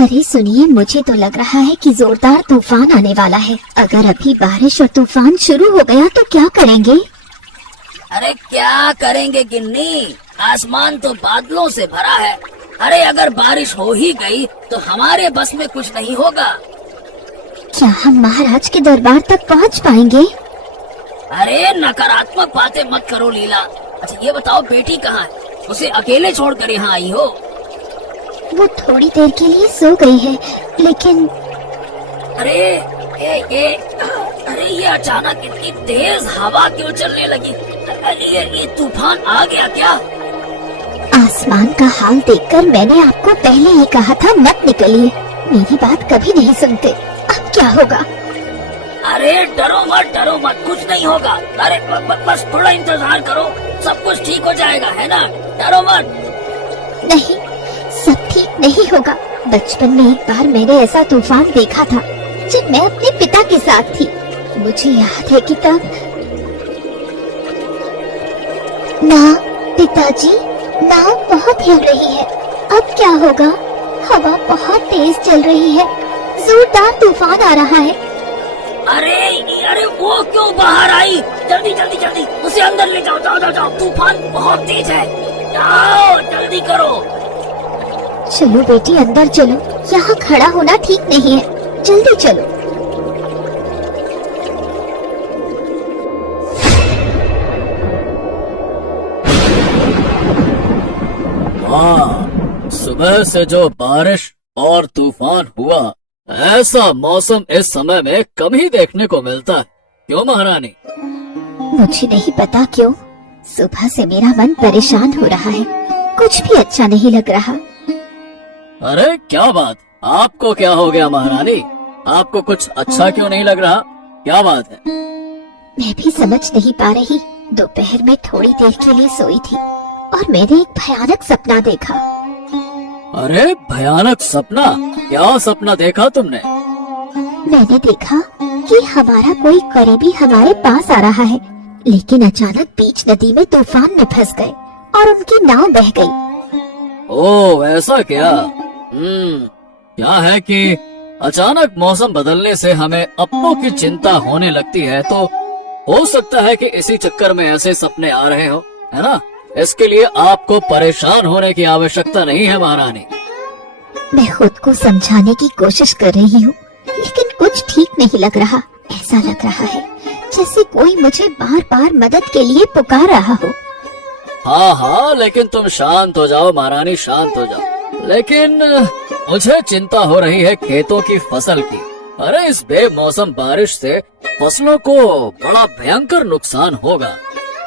अरे सुनिए, मुझे तो लग रहा है कि जोरदार तूफान आने वाला है। अगर अभी बारिश और तूफान शुरू हो गया तो क्या करेंगे? अरे क्या करेंगे गिन्नी, आसमान तो बादलों से भरा है। अरे अगर बारिश हो ही गई तो हमारे बस में कुछ नहीं होगा। क्या हम महाराज के दरबार तक पहुंच पाएंगे? अरे नकारात्मक बातें मत करो लीला। अच्छा ये बताओ, बेटी कहाँ है? उसे अकेले छोड़कर यहाँ आई हो? वो थोड़ी देर के लिए सो गई है, लेकिन अरे ये अचानक इतनी तेज हवा क्यों चलने लगी? ये तूफान आ गया क्या? आसमान का हाल देखकर मैंने आपको पहले ही कहा था मत निकलिए। मेरी बात कभी नहीं सुनते। अब क्या होगा? अरे डरो मत, कुछ नहीं होगा। अरे बस थोड़ा इंतजार करो, सब कुछ ठीक हो जाएगा, है ना? डरो मत। नहीं, सब ठीक नहीं होगा। बचपन में एक बार मैंने ऐसा तूफान देखा था जब मैं अपने पिता के साथ थी। मुझे याद है कि तब पिताजी, नाव बहुत हिल रही है। अब क्या होगा? हवा बहुत तेज चल रही है, जोरदार तूफान आ रहा है। अरे वो क्यों बाहर आई? जल्दी उसे अंदर ले जाओ। तूफान बहुत तेज है, जाओ जल्दी करो। चलो बेटी, अंदर चलो। यहाँ खड़ा होना ठीक नहीं है, जल्दी चलो। सुबह से जो बारिश और तूफान हुआ, ऐसा मौसम इस समय में कम ही देखने को मिलता है। क्यों महारानी? मुझे नहीं पता क्यों, सुबह से मेरा मन परेशान हो रहा है। कुछ भी अच्छा नहीं लग रहा। अरे क्या बात, आपको क्या हो गया महारानी? आपको कुछ अच्छा क्यों नहीं लग रहा? क्या बात है? मैं भी समझ नहीं पा रही। दोपहर में थोड़ी देर के लिए सोई थी और मैंने एक भयानक सपना देखा। अरे भयानक सपना? क्या सपना देखा तुमने? मैंने देखा कि हमारा कोई करीबी हमारे पास आ रहा है, लेकिन अचानक बीच नदी में तूफान में फंस गए और उनकी नाव बह गई। ओह ऐसा क्या? क्या है कि अचानक मौसम बदलने से हमें अपनों की चिंता होने लगती है, तो हो सकता है कि इसी चक्कर में ऐसे सपने आ रहे हो, है ना? इसके लिए आपको परेशान होने की आवश्यकता नहीं है महारानी। मैं खुद को समझाने की कोशिश कर रही हूँ, लेकिन कुछ ठीक नहीं लग रहा। ऐसा लग रहा है जैसे कोई मुझे बार बार मदद के लिए पुकार रहा हो। हाँ, लेकिन तुम शांत हो जाओ महारानी, शांत हो जाओ। लेकिन मुझे चिंता हो रही है खेतों की फसल की। अरे इस बेमौसम बारिश से फसलों को बड़ा भयंकर नुकसान होगा,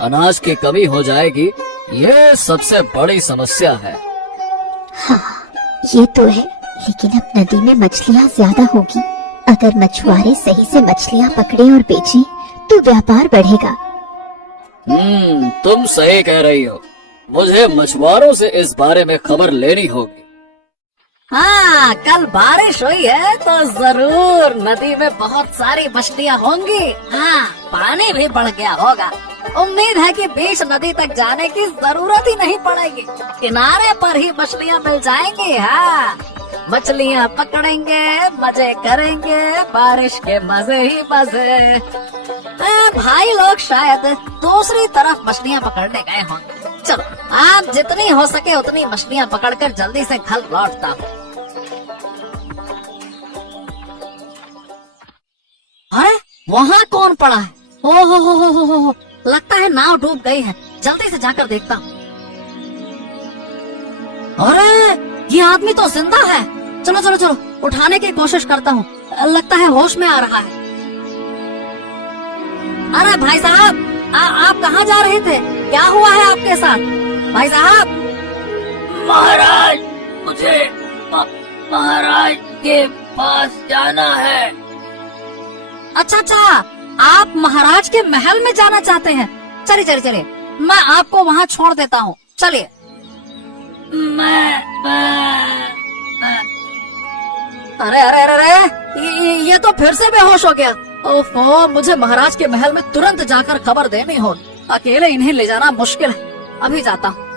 अनाज की कमी हो जाएगी। ये सबसे बड़ी समस्या है। हाँ, ये तो है, लेकिन अब नदी में मछलियाँ ज्यादा होगी। अगर मछुआरे सही से मछलियाँ पकड़े और बेचें तो व्यापार बढ़ेगा। तुम सही कह रही हो। मुझे मछुआरों से इस बारे में खबर लेनी होगी। हाँ, कल बारिश हुई है तो जरूर नदी में बहुत सारी मछलियाँ होंगी। हाँ, पानी भी बढ़ गया होगा। उम्मीद है कि बीच नदी तक जाने की जरूरत ही नहीं पड़ेगी, किनारे पर ही मछलियाँ मिल जाएंगी। हाँ, मछलियाँ पकड़ेंगे, मजे करेंगे, बारिश के मजे ही मजे। भाई लोग शायद दूसरी तरफ मछलियाँ पकड़ने गए होंगे। चलो, आप जितनी हो सके उतनी मछलियाँ पकड़कर जल्दी से घर लौटता हूँ। अरे वहाँ कौन पड़ा है? हो, लगता है नाव डूब गई है। जल्दी से जाकर देखता हूँ। अरे ये आदमी तो जिंदा है। चलो, उठाने की कोशिश करता हूँ। लगता है होश में आ रहा है। अरे भाई साहब, आप कहाँ जा रहे थे? क्या हुआ है आपके साथ? भाई साहब। महाराज, मुझे महाराज के पास जाना है। अच्छा, आप महाराज के महल में जाना चाहते हैं? चलिए, मैं आपको वहाँ छोड़ देता हूँ। चलिए। अरे, ये तो फिर से बेहोश हो गया। ओफो, मुझे महाराज के महल में तुरंत जाकर खबर देनी होगी। अकेले इन्हें ले जाना मुश्किल है। अभी जाता हूँ।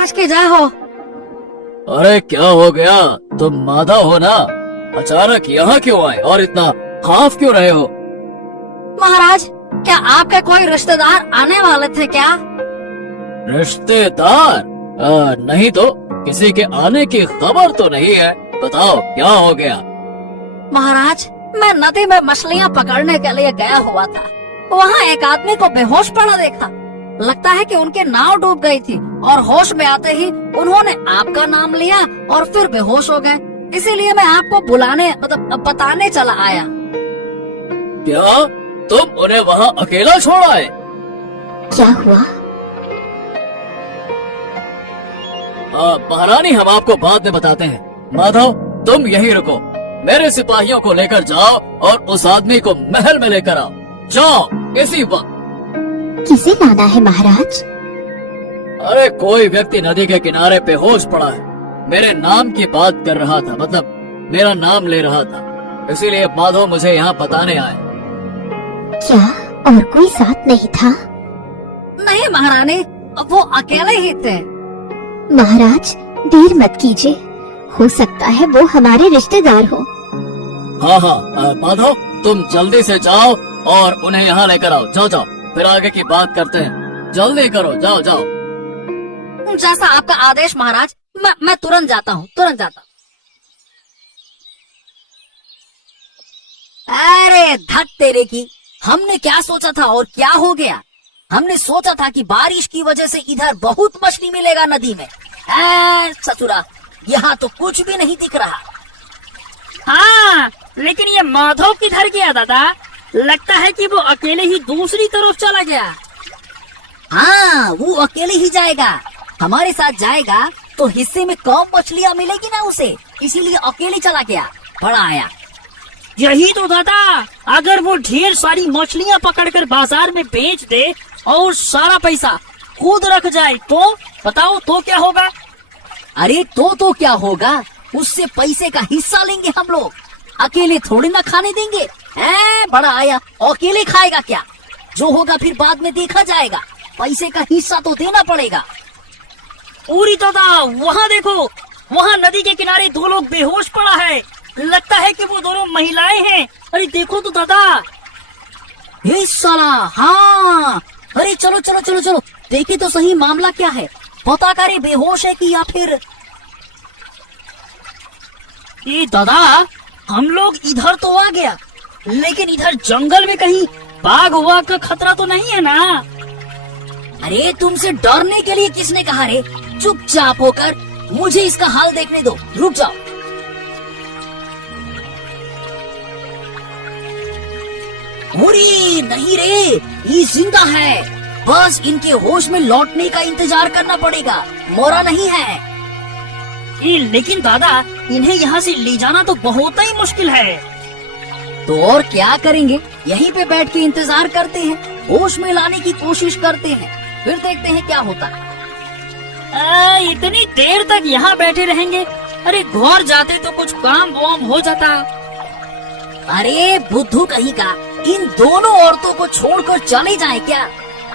महाराज की जय हो। अरे क्या हो गया, तुम माधव हो ना? अचानक यहाँ क्यों आए और इतना हाफ क्यों रहे हो? महाराज, क्या आपके कोई रिश्तेदार आने वाले थे क्या? रिश्तेदार? नहीं तो, किसी के आने की खबर तो नहीं है। बताओ क्या हो गया? महाराज, मैं नदी में मछलियाँ पकड़ने के लिए गया हुआ था। वहाँ एक आदमी को बेहोश पड़ा देखा। लगता है कि उनकी नाव डूब गई थी और होश में आते ही उन्होंने आपका नाम लिया और फिर बेहोश हो गए। इसीलिए मैं आपको बुलाने मतलब बताने चला आया। क्या तुम उन्हें वहाँ अकेला छोड़ आए? क्या हुआ? महारानी, हम आपको बाद में बताते हैं। माधव, तुम यहीं रुको, मेरे सिपाहियों को लेकर जाओ और उस आदमी को महल में लेकर आओ। जाओ इसी वक्त। किसे लाना है महाराज? अरे कोई व्यक्ति नदी के किनारे पे होश पड़ा है। मेरे नाम की बात कर रहा था, मतलब मेरा नाम ले रहा था। इसीलिए माधव मुझे यहाँ बताने आए। क्या और कोई साथ नहीं था? नहीं महारानी, वो अकेले ही थे। महाराज, देर मत कीजिए, हो सकता है वो हमारे रिश्तेदार हो। हाँ, माधव तुम जल्दी से जाओ और उन्हें यहाँ लेकर आओ। जाओ जाओ, फिर आगे की बात करते हैं। जल्दी करो, जाओ जाओ। जैसा आपका आदेश महाराज। मैं तुरंत जाता हूँ, तुरंत जाता हूँ। अरे धत तेरे की, हमने क्या सोचा था और क्या हो गया? हमने सोचा था कि बारिश की वजह से इधर बहुत मछली मिलेगा नदी में। ससुरा, यहाँ तो कुछ भी नहीं दिख रहा। हाँ, लेकिन ये माधव किधर गया दादा? लगता है कि वो अकेले ही दूसरी तरफ चला गया। हाँ, वो अकेले ही जाएगा। हमारे साथ जाएगा तो हिस्से में कम मछलियाँ मिलेगी ना उसे, इसीलिए अकेले चला गया। बड़ा आया। यही तो दादा, अगर वो ढेर सारी मछलियाँ पकड़कर बाजार में बेच दे और सारा पैसा खुद रख जाए तो बताओ तो क्या होगा? अरे तो क्या होगा? उससे पैसे का हिस्सा लेंगे हम लोग। अकेले थोड़ी ना खाने देंगे। बड़ा आया, अकेले खाएगा क्या? जो होगा फिर बाद में देखा जाएगा। पैसे का हिस्सा तो देना पड़ेगा। पूरी दादा, वहाँ देखो, वहाँ नदी के किनारे दो लोग बेहोश पड़ा है। लगता है कि वो दोनों महिलाएं हैं। अरे देखो तो दादा। ये साला, हाँ। अरे चलो चलो चलो चलो, देखे तो सही मामला क्या है। पता करे बेहोश है कि या फिर। ये दादा, हम लोग इधर तो आ गया, लेकिन इधर जंगल में कहीं बाघ वाघ का खतरा तो नहीं है ना? अरे तुमसे डरने के लिए किसने कहा रे? चुपचाप होकर मुझे इसका हाल देखने दो। रुक जाओ। अरे नहीं रे, ये जिंदा है। बस इनके होश में लौटने का इंतजार करना पड़ेगा। मरा नहीं है। लेकिन दादा, इन्हें यहाँ से ले जाना तो बहुत ही मुश्किल है। तो और क्या करेंगे? यहीं पे बैठ के इंतजार करते हैं, होश में लाने की कोशिश करते हैं, फिर देखते हैं क्या होता है। इतनी देर तक यहाँ बैठे रहेंगे? अरे घर जाते तो कुछ काम वाम हो जाता। अरे बुद्धू कहीं का, इन दोनों औरतों को छोड़कर चले जाए क्या?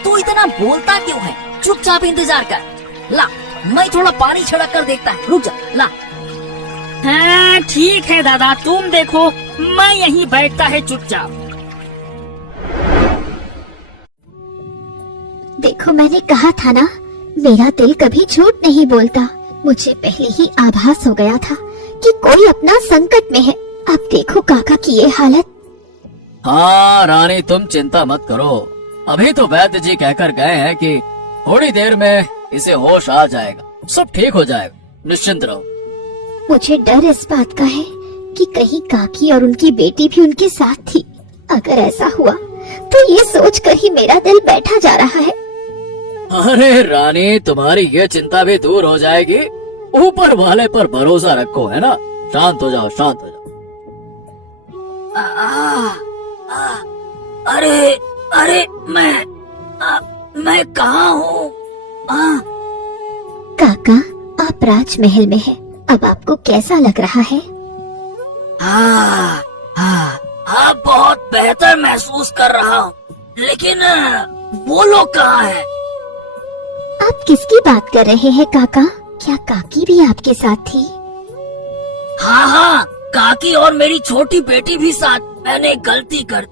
तू इतना बोलता क्यों है? चुपचाप इंतजार कर। ला, मैं थोड़ा पानी छिड़क कर देखता है। रुक जा, ला। हाँ ठीक है दादा, तुम देखो, मैं यहीं बैठता है चुपचाप। देखो, मैंने कहा था ना, मेरा दिल कभी झूठ नहीं बोलता। मुझे पहले ही आभास हो गया था कि कोई अपना संकट में है। अब देखो काका की ये हालत। हाँ रानी, तुम चिंता मत करो। अभी तो वैद्य जी कहकर गए हैं कि थोड़ी देर में इसे होश आ जाएगा, सब ठीक हो जाएगा, निश्चिंत रहो। मुझे डर इस बात का है कि कहीं काकी और उनकी बेटी भी उनके साथ थी। अगर ऐसा हुआ तो ये सोचकर ही मेरा दिल बैठा जा रहा है। अरे रानी, तुम्हारी ये चिंता भी दूर हो जाएगी। ऊपर वाले पर भरोसा रखो, है ना? शांत हो जाओ, शांत हो जाओ। अरे अरे मैं कहाँ हूँ? काका, आप राजमहल में हैं। अब आपको कैसा लग रहा है? अब बहुत बेहतर महसूस कर रहा हूँ, लेकिन वो लोग कहाँ हैं? आप किसकी बात कर रहे हैं काका? क्या काकी भी आपके साथ थी? हाँ हाँ, काकी और मेरी छोटी बेटी भी साथ। मैंने एक गलती कर,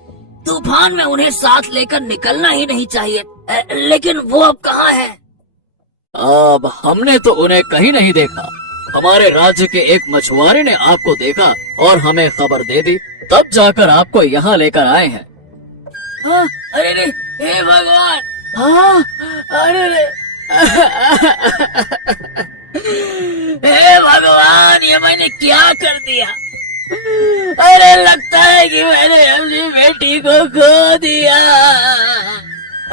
तूफान में उन्हें साथ लेकर निकलना ही नहीं चाहिए, लेकिन वो अब कहाँ है? अब हमने तो उन्हें कहीं नहीं देखा। हमारे राज्य के एक मछुआरे ने आपको देखा और हमें खबर दे दी, तब जाकर आपको यहाँ लेकर आए हैं। हाँ, अरे रे, हे भगवान! हाँ, अरे रे! हे भगवान, ये मैंने क्या कर दिया? अरे लगता है कि मैंने अपनी बेटी को खो दिया।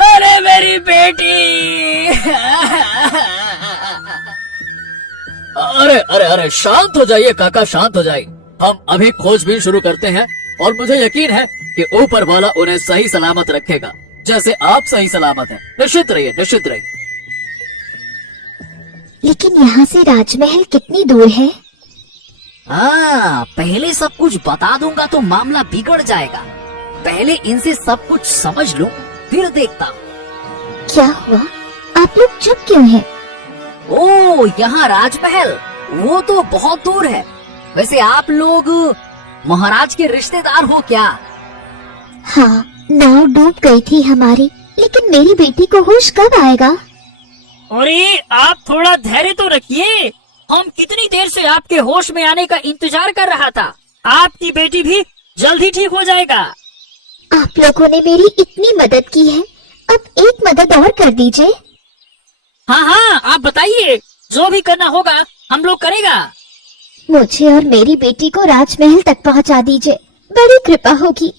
अरे मेरी बेटी! अरे अरे अरे, शांत हो जाइए काका, शांत हो जाइए। हम अभी खोजबीन शुरू करते हैं और मुझे यकीन है कि ऊपर वाला उन्हें सही सलामत रखेगा, जैसे आप सही सलामत हैं। निश्चित रहिए, निश्चित रहिए। लेकिन यहाँ से राजमहल कितनी दूर है? हाँ, पहले सब कुछ बता दूंगा तो मामला बिगड़ जाएगा। पहले इनसे सब कुछ समझ लूं, फिर देखता हूँ। क्या हुआ? आप लोग चुप क्यों हैं? ओ, यहाँ राजमहल, वो तो बहुत दूर है। वैसे आप लोग महाराज के रिश्तेदार हो क्या? हाँ, नाव डूब गई थी हमारी, लेकिन मेरी बेटी को होश कब आएगा? अरे आप थोड़ा धैर्य तो रखिए। हम कितनी देर से आपके होश में आने का इंतजार कर रहा था। आपकी बेटी भी जल्द ही ठीक हो जाएगा। आप लोगों ने मेरी इतनी मदद की है, अब एक मदद और कर दीजिए। हाँ हाँ, आप बताइए, जो भी करना होगा हम लोग करेगा। मुझे और मेरी बेटी को राजमहल तक पहुंचा दीजिए, बड़ी कृपा होगी।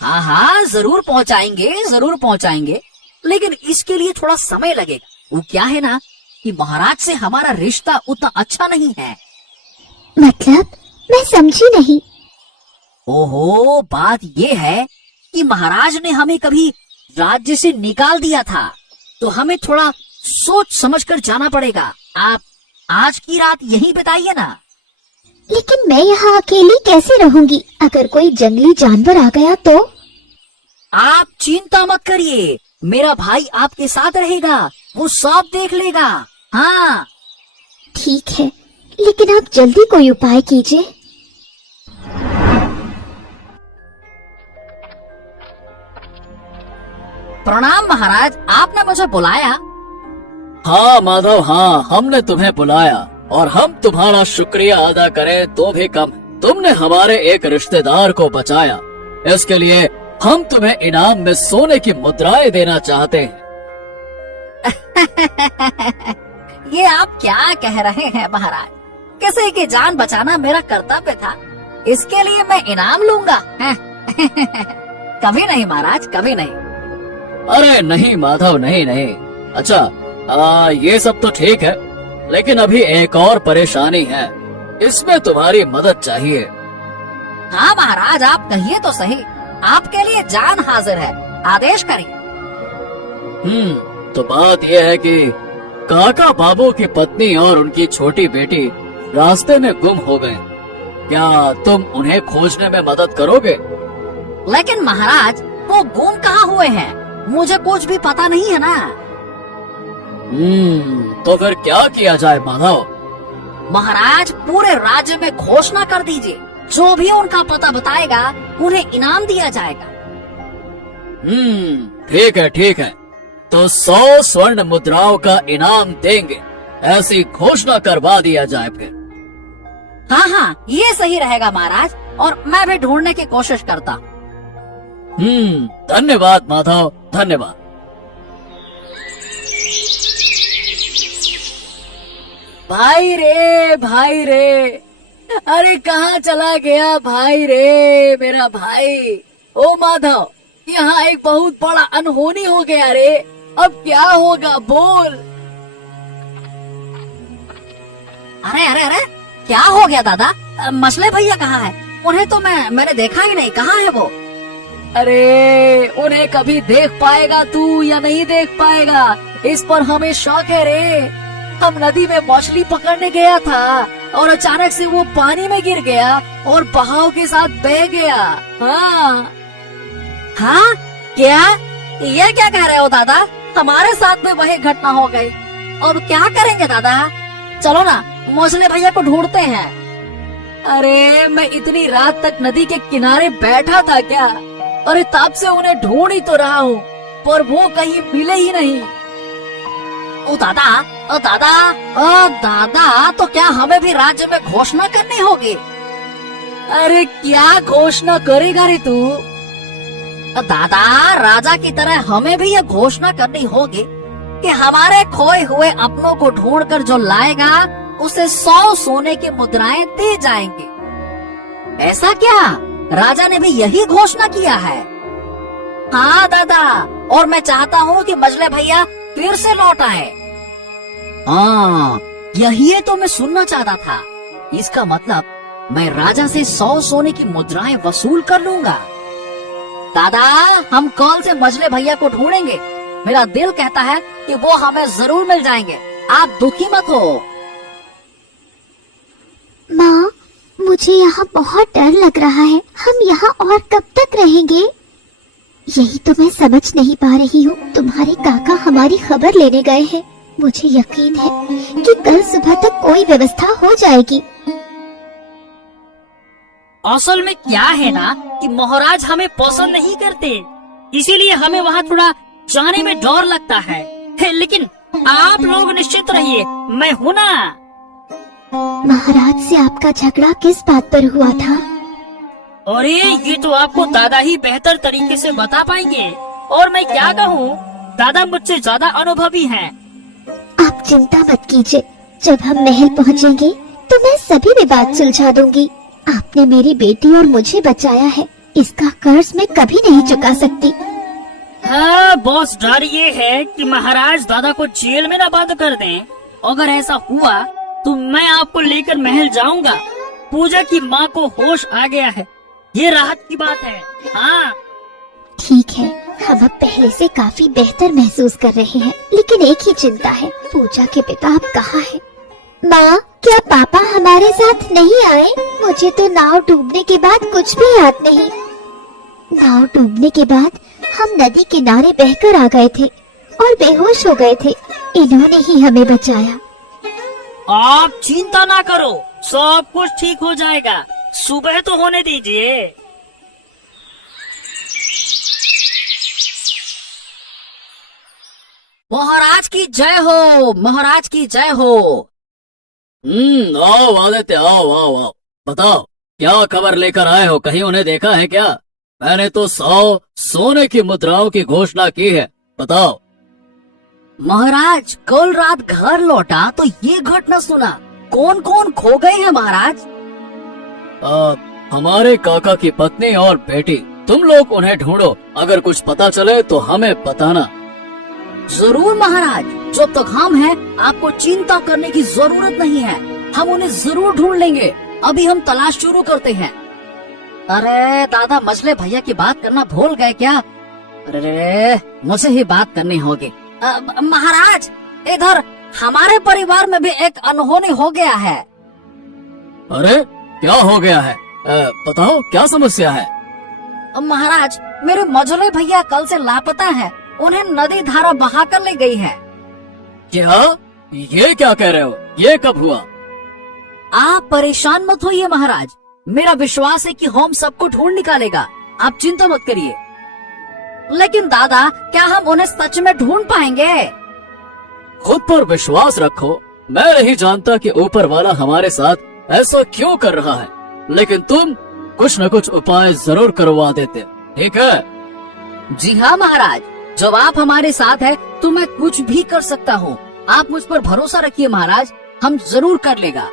हाँ हाँ, जरूर पहुँचाएंगे, जरूर पहुँचाएंगे, लेकिन इसके लिए थोड़ा समय लगेगा। वो क्या है ना कि महाराज से हमारा रिश्ता उतना अच्छा नहीं है। मतलब? मैं समझी नहीं। ओहो, बात ये है कि महाराज ने हमें कभी राज्य से निकाल दिया था, तो हमें थोड़ा सोच समझकर जाना पड़ेगा। आप आज की रात यहीं बिताइए ना। लेकिन मैं यहाँ अकेली कैसे रहूंगी? अगर कोई जंगली जानवर आ गया तो? आप चिंता मत करिए, मेरा भाई आपके साथ रहेगा, वो सब देख लेगा। हाँ, ठीक है, लेकिन आप जल्दी कोई उपाय कीजिए। प्रणाम महाराज, आपने मुझे बुलाया? हाँ माधव, हाँ, हमने तुम्हें बुलाया और हम तुम्हारा शुक्रिया अदा करें तो भी कम। तुमने हमारे एक रिश्तेदार को बचाया, इसके लिए हम तुम्हें इनाम में सोने की मुद्राएं देना चाहते हैं। ये आप क्या कह रहे हैं महाराज? किसी की जान बचाना मेरा कर्तव्य था, इसके लिए मैं इनाम लूंगा? कभी नहीं महाराज, कभी नहीं। अरे नहीं माधव, नहीं नहीं। अच्छा, ये सब तो ठीक है, लेकिन अभी एक और परेशानी है, इसमें तुम्हारी मदद चाहिए। हाँ महाराज, आप कहिए तो सही, आपके लिए जान हाजिर है, आदेश करिए। तो बात यह है कि काका बाबू की पत्नी और उनकी छोटी बेटी रास्ते में गुम हो गए। क्या तुम उन्हें खोजने में मदद करोगे? लेकिन महाराज, वो गुम कहाँ हुए हैं? मुझे कुछ भी पता नहीं है ना। तो फिर क्या किया जाए माधव? महाराज, पूरे राज्य में घोषणा कर दीजिए, जो भी उनका पता बताएगा उन्हें इनाम दिया जाएगा। ठीक है, ठीक है, तो 100 स्वर्ण मुद्राओं का इनाम देंगे, ऐसी घोषणा करवा दिया जाए फिर। हाँ हाँ, ये सही रहेगा महाराज, और मैं भी ढूंढने की कोशिश करता। धन्यवाद माधव, धन्यवाद। भाई रे, भाई रे, अरे कहाँ चला गया भाई रे, मेरा भाई। ओ माधव, यहाँ एक बहुत बड़ा अनहोनी हो गया रे, अब क्या होगा बोल। अरे अरे अरे, क्या हो गया दादा? मसले भैया कहाँ है? उन्हें तो मैंने देखा ही नहीं, कहाँ है वो? अरे उन्हें कभी देख पाएगा तू या नहीं देख पाएगा, इस पर हमें शौक है रे। हम नदी में मछली पकड़ने गया था और अचानक से वो पानी में गिर गया और बहाव के साथ बह गया। हाँ हाँ, क्या ये क्या कह रहे हो दादा? हमारे साथ में वही घटना हो गई। अब क्या करेंगे दादा? चलो ना मौसले भैया को ढूंढते हैं। अरे मैं इतनी रात तक नदी के किनारे बैठा था क्या? अरे तब से उन्हें ढूंढ ही तो रहा हूँ, पर वो कहीं मिले ही नहीं। ओ दादा, ओ दादा, ओ दादा, तो क्या हमें भी राज्य में घोषणा करनी होगी? अरे क्या घोषणा करेगा रे तू? दादा, राजा की तरह हमें भी यह घोषणा करनी होगी कि हमारे खोए हुए अपनों को ढूंढकर जो लाएगा उसे 100 सोने की मुद्राएं दी जाएंगी। ऐसा क्या? राजा ने भी यही घोषणा किया है? हाँ दादा, और मैं चाहता हूँ कि मजले भैया फिर से लौट आए। हाँ, यही तो मैं सुनना चाहता था। इसका मतलब मैं राजा से 100 सोने की मुद्राएं वसूल कर लूंगा। दादा, हम कल से मजले भैया को ढूंढेंगे। मेरा दिल कहता है कि वो हमें जरूर मिल जाएंगे। आप दुखी मत हो। माँ, मुझे यहाँ बहुत डर लग रहा है। हम यहाँ और कब तक रहेंगे? यही तो मैं समझ नहीं पा रही हूँ। तुम्हारे काका हमारी खबर लेने गए हैं। मुझे यकीन है कि कल सुबह तक कोई व्यवस्था हो जाएगी। असल में क्या है ना कि महाराज हमें पसंद नहीं करते, इसीलिए हमें वहाँ थोड़ा जाने में डर लगता है। लेकिन आप लोग निश्चित रहिए, मैं हूँ ना। महाराज से आपका झगड़ा किस बात पर हुआ था? अरे ये तो आपको दादा ही बेहतर तरीके से बता पाएंगे, और मैं क्या कहूँ, दादा मुझसे ज्यादा अनुभवी हैं। आप चिंता मत कीजिए। जब हम महल पहुँचेंगे तो मैं सभी विवाद सुलझा दूंगी। आपने मेरी बेटी और मुझे बचाया है, इसका कर्ज मैं कभी नहीं चुका सकती। हाँ बॉस, डर ये है कि महाराज दादा को जेल में न बंद कर दें। अगर ऐसा हुआ तो मैं आपको लेकर महल जाऊंगा। पूजा की माँ को होश आ गया है, ये राहत की बात है। हाँ ठीक है, हम अब पहले से काफी बेहतर महसूस कर रहे हैं, लेकिन एक ही चिंता है, पूजा के पिता अब कहाँ हैं? माँ, क्या पापा हमारे साथ नहीं आए? मुझे तो नाव डूबने के बाद कुछ भी याद नहीं। नाव डूबने के बाद हम नदी किनारे बहकर आ गए थे और बेहोश हो गए थे। इन्होंने ही हमें बचाया। आप चिंता ना करो, सब कुछ ठीक हो जाएगा। सुबह तो होने दीजिए। महाराज की जय हो, महाराज की जय हो। आओ आदित्य, आओ आओ आओ। बताओ क्या खबर लेकर आए हो? कहीं उन्हें देखा है क्या? मैंने तो 100 सोने की मुद्राओं की घोषणा की है। बताओ। महाराज, कल रात घर लौटा तो ये घटना सुना। कौन कौन खो गए हैं महाराज? हमारे काका की पत्नी और बेटी। तुम लोग उन्हें ढूंढो, अगर कुछ पता चले तो हमें बताना। जरूर महाराज, जब तक हम हैं आपको चिंता करने की जरूरत नहीं है। हम उन्हें जरूर ढूंढ लेंगे। अभी हम तलाश शुरू करते हैं। अरे दादा, मजले भैया की बात करना भूल गए क्या? अरे मुझे ही बात करनी होगी। महाराज, इधर हमारे परिवार में भी एक अनहोनी हो गया है। अरे क्या हो गया है? बताओ क्या समस्या है? महाराज, मेरे मजले भैया कल से लापता है। उन्हें नदी धारा बहा कर ले गई है। क्या? ये क्या कह रहे हो? ये कब हुआ? आप परेशान मत होइए महाराज, मेरा विश्वास है कि होम सबको ढूंढ निकालेगा। आप चिंता मत करिए। लेकिन दादा, क्या हम उन्हें सच में ढूंढ पाएंगे? खुद पर विश्वास रखो। मैं नहीं जानता कि ऊपर वाला हमारे साथ ऐसा क्यों कर रहा है, लेकिन तुम कुछ न कुछ उपाय जरूर करवा देते। ठीक है? जी हाँ महाराज, जब आप हमारे साथ है तो मैं कुछ भी कर सकता हूँ। आप मुझ पर भरोसा रखिए महाराज, हम जरूर कर लेगा।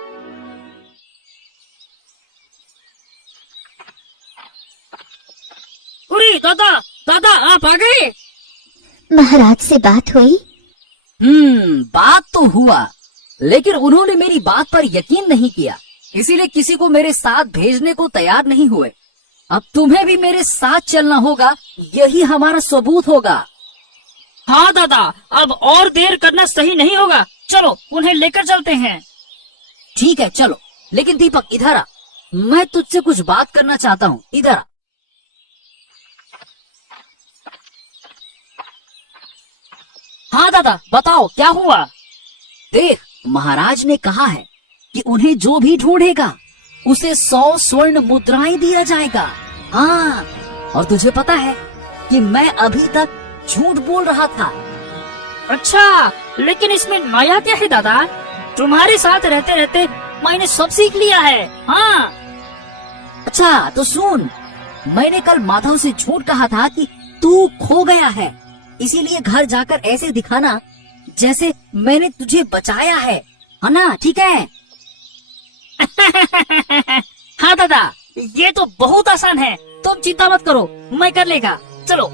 अरे दादा, दादा आप आ गए? महाराज से बात हुई? बात तो हुआ, लेकिन उन्होंने मेरी बात पर यकीन नहीं किया, इसीलिए किसी को मेरे साथ भेजने को तैयार नहीं हुए। अब तुम्हें भी मेरे साथ चलना होगा, यही हमारा सबूत होगा। हाँ दादा, अब और देर करना सही नहीं होगा। चलो उन्हें लेकर चलते हैं। ठीक है चलो, लेकिन दीपक इधर आ, मैं तुझसे कुछ बात करना चाहता हूँ। इधर आ। हाँ दादा, बताओ क्या हुआ। देख, महाराज ने कहा है कि उन्हें जो भी ढूंढेगा उसे 100 स्वर्ण मुद्राएं दिया जाएगा। हाँ, और तुझे पता है कि मैं अभी तक झूठ बोल रहा था। अच्छा, लेकिन इसमें नया क्या है दादा? तुम्हारे साथ रहते रहते मैंने सब सीख लिया है। हाँ। अच्छा तो सुन, मैंने कल माधव से झूठ कहा था कि तू खो गया है, इसीलिए घर जाकर ऐसे दिखाना जैसे मैंने तुझे बचाया है ना? ठीक है? हाँ दादा, ये तो बहुत आसान है, तुम चिंता मत करो, मैं कर लेगा। चलो।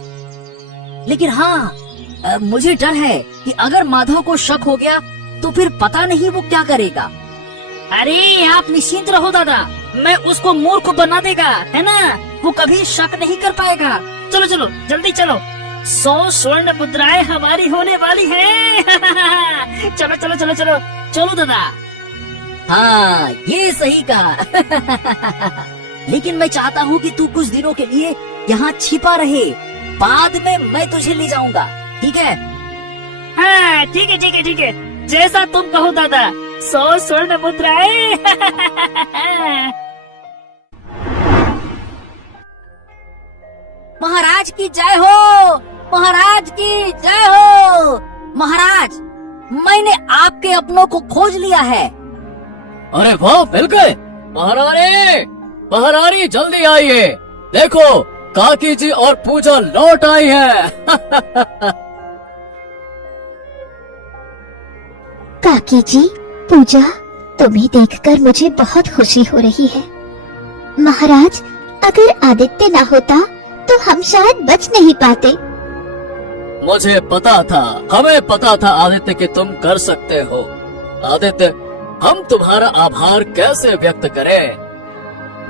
लेकिन हाँ, मुझे डर है कि अगर माधव को शक हो गया तो फिर पता नहीं वो क्या करेगा। अरे आप निश्चिंत रहो दादा, मैं उसको मूर्ख बना देगा, है ना? वो कभी शक नहीं कर पाएगा। चलो चलो, जल्दी चलो, 100 स्वर्ण मुद्राएं हमारी होने वाली हैं। चलो चलो चलो चलो चलो दादा। हाँ, ये सही कहा। लेकिन मैं चाहता हूँ कि तू कुछ दिनों के लिए यहाँ छिपा रहे, बाद में मैं तुझे ले जाऊंगा, ठीक है? हाँ ठीक है ठीक है ठीक है, जैसा तुम कहो दादा। 100 स्वर्ण मुद्राएं। महाराज की जय हो, महाराज की जय हो। महाराज, मैंने आपके अपनों को खोज लिया है। अरे वाह, मिल गए। महारानी, महारानी जल्दी आइए, देखो काकी जी और पूजा लौट आई है। काकी जी, पूजा, तुम्हें देखकर मुझे बहुत खुशी हो रही है। महाराज, अगर आदित्य ना होता तो हम शायद बच नहीं पाते। मुझे पता था, हमें पता था आदित्य कि तुम कर सकते हो। आदित्य, हम तुम्हारा आभार कैसे व्यक्त करें?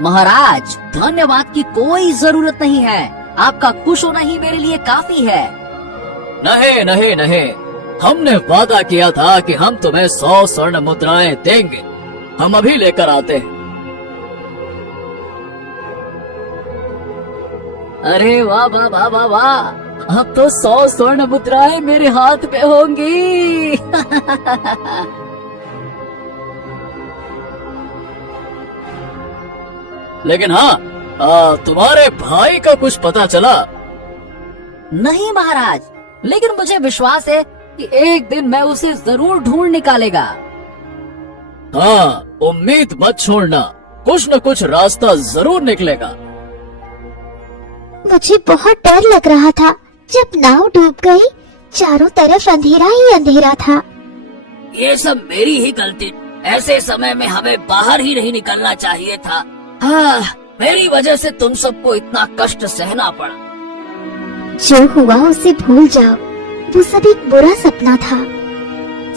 महाराज, धन्यवाद की कोई जरूरत नहीं है, आपका खुश होना ही मेरे लिए काफी है। नहीं नहीं नहीं, हमने वादा किया था कि हम तुम्हें 100 स्वर्ण मुद्राएं देंगे। हम अभी लेकर आते हैं। अरे वाह वाह वाह वाह वाह, अब तो 100 स्वर्ण मुद्राएं मेरे हाथ में होंगी। लेकिन हाँ, तुम्हारे भाई का कुछ पता चला? नहीं महाराज, लेकिन मुझे विश्वास है कि एक दिन मैं उसे जरूर ढूंढ निकालेगा। हाँ, उम्मीद मत छोड़ना, कुछ न कुछ रास्ता जरूर निकलेगा। मुझे बहुत डर लग रहा था जब नाव डूब गई, चारों तरफ अंधेरा ही अंधेरा था। ये सब मेरी ही गलती, ऐसे समय में हमें बाहर ही नहीं निकलना चाहिए था। हाँ, मेरी वजह से तुम सबको इतना कष्ट सहना पड़ा। जो हुआ उसे भूल जाओ, वो सब एक बुरा सपना था।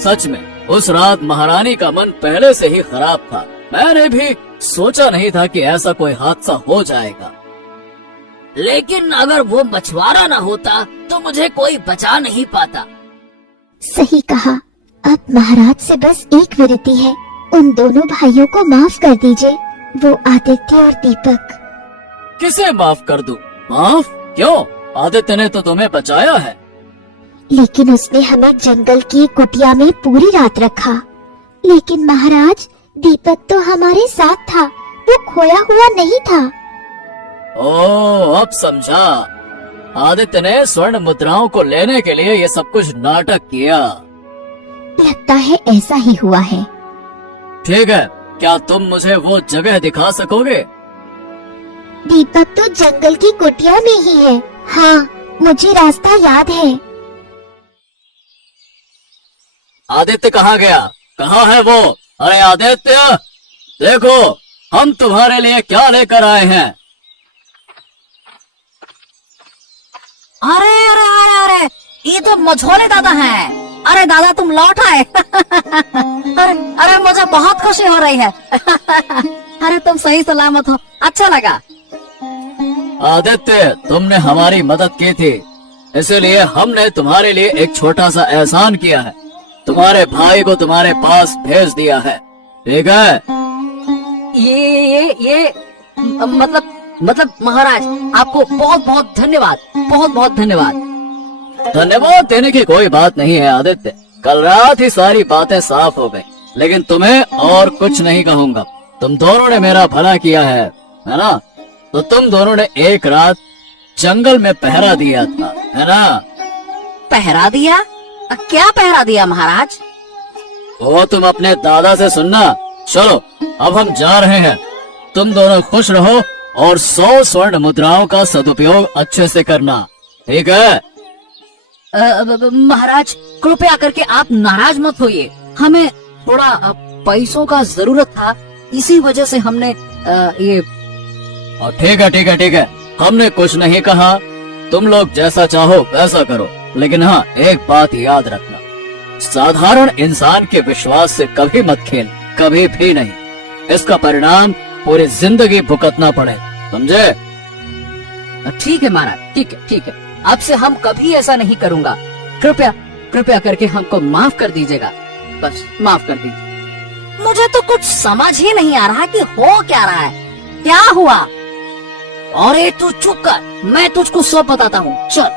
सच में उस रात महारानी का मन पहले से ही खराब था। मैंने भी सोचा नहीं था कि ऐसा कोई हादसा हो जाएगा। लेकिन अगर वो मछुआरा न होता तो मुझे कोई बचा नहीं पाता। सही कहा। अब महाराज से बस एक विनती है, उन दोनों भाइयों को माफ कर दीजिए, वो आदित्य और दीपक। किसे माफ कर दूं? माफ क्यों? आदित्य ने तो तुम्हें बचाया है। लेकिन उसने हमें जंगल की कुटिया में पूरी रात रखा। लेकिन महाराज, दीपक तो हमारे साथ था, वो खोया हुआ नहीं था। ओह, अब समझा। आदित्य ने स्वर्ण मुद्राओं को लेने के लिए ये सब कुछ नाटक किया। लगता है ऐसा ही हुआ है। ठीक है, क्या तुम मुझे वो जगह दिखा सकोगे? दीपक तो जंगल की कुटिया में ही है। हाँ, मुझे रास्ता याद है। आदित्य कहाँ गया? कहाँ है वो? अरे आदित्य, देखो हम तुम्हारे लिए क्या लेकर आए हैं। अरे अरे अरे अरे, ये तो मझोले दादा हैं। अरे दादा, तुम लौट आए। अरे अरे, मुझे बहुत खुशी हो रही है। अरे तुम सही सलामत हो, अच्छा लगा। आदित्य, तुमने हमारी मदद की थी, इसलिए हमने तुम्हारे लिए एक छोटा सा एहसान किया है। तुम्हारे भाई को तुम्हारे पास भेज दिया है, ठीक है? ये मतलब महाराज, आपको बहुत बहुत धन्यवाद, बहुत बहुत धन्यवाद। धन्यवाद देने की कोई बात नहीं है आदित्य। कल रात ही सारी बातें साफ हो गई, लेकिन तुम्हें और कुछ नहीं कहूंगा। तुम दोनों ने मेरा भला किया है ना? तो तुम दोनों ने एक रात जंगल में पहरा दिया था, है ना? पहरा दिया? क्या पहरा दिया महाराज? वो तुम अपने दादा से सुनना। चलो अब हम जा रहे हैं। तुम दोनों खुश रहो और 100 स्वर्ण मुद्राओं का सदुपयोग अच्छे से करना, ठीक है? महाराज कृपया करके आप नाराज मत होइए। हमें थोड़ा पैसों का जरूरत था, इसी वजह से हमने ये। ठीक है ठीक है ठीक है, हमने कुछ नहीं कहा। तुम लोग जैसा चाहो वैसा करो, लेकिन हाँ एक बात याद रखना, साधारण इंसान के विश्वास से कभी मत खेल, कभी भी नहीं। इसका परिणाम पूरी जिंदगी भुगतना पड़े, समझे? ठीक है महाराज, ठीक है। अब से हम कभी ऐसा नहीं करूँगा। कृपया करके हमको माफ कर दीजिएगा, बस माफ कर दीजिए। मुझे तो कुछ समझ ही नहीं आ रहा कि हो क्या रहा है, क्या हुआ? अरे तू चुप कर, मैं तुझको सब बताता हूँ, चल।